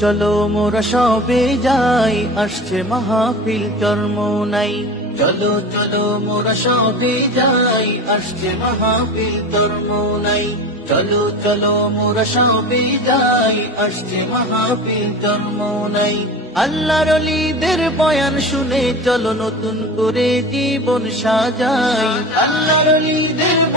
চলো মোরা সবে যাই, আসছে মাহফিল, জন্ম নাই। চলো চলো মোরা সবে যাই, আসছে মাহফিল, জন্ম নাই। চলো চলো মোরা সবে যাই, আসছে মাহফিল, জন্ম নাই। আল্লাহর অলিদের বয়ান শুনে চলো নতুন করে জীবন সাজাই। আল্লাহর অলিদের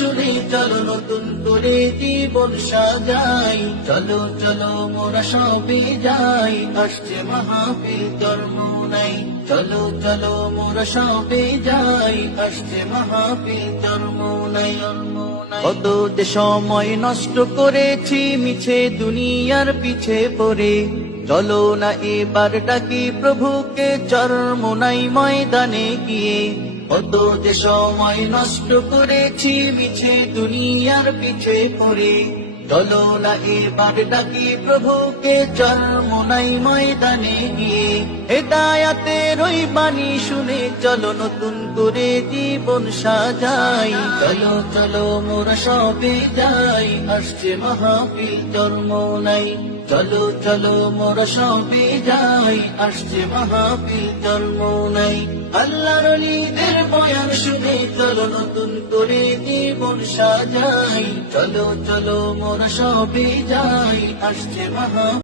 শুনে, চলো নতুন করে জীবন সাজাই। চলো চলো, মোরা সবে যাই। আসছে মাহফিল জন্ম নাই। চলো চলো, মোরা সবে যাই। আসছে নাই, জন্ম নাই। কত যে সময় নষ্ট করেছি, মিছে দুনিয়ার পিছে পড়ে। চলো না এবার ডাকি প্রভুকে, চর্ম নাই ময়দানে গিয়ে। কত যে সময় নষ্ট করেছি মিছে দুনিয়ার পিছে পড়ে। চলো না এবার ডাকি প্রভুকে চর্ম নাই ময়দানে গিয়ে। হেদায়াতের ওই বাণী শুনে চলো নতুন করে জীবন সাজাই। চলো চলো মোরা সবে যাই, আসছে মাহফিল, জন্ম নাই। চলো চলো মোরা সবে যাই, আসছে মাহফিল, জন্ম নাই। অলিদের বয়ান শুনে চলো নতুন করে জীবন সাজাই চলো চলো মোরা সবে যাই আসছে মাহা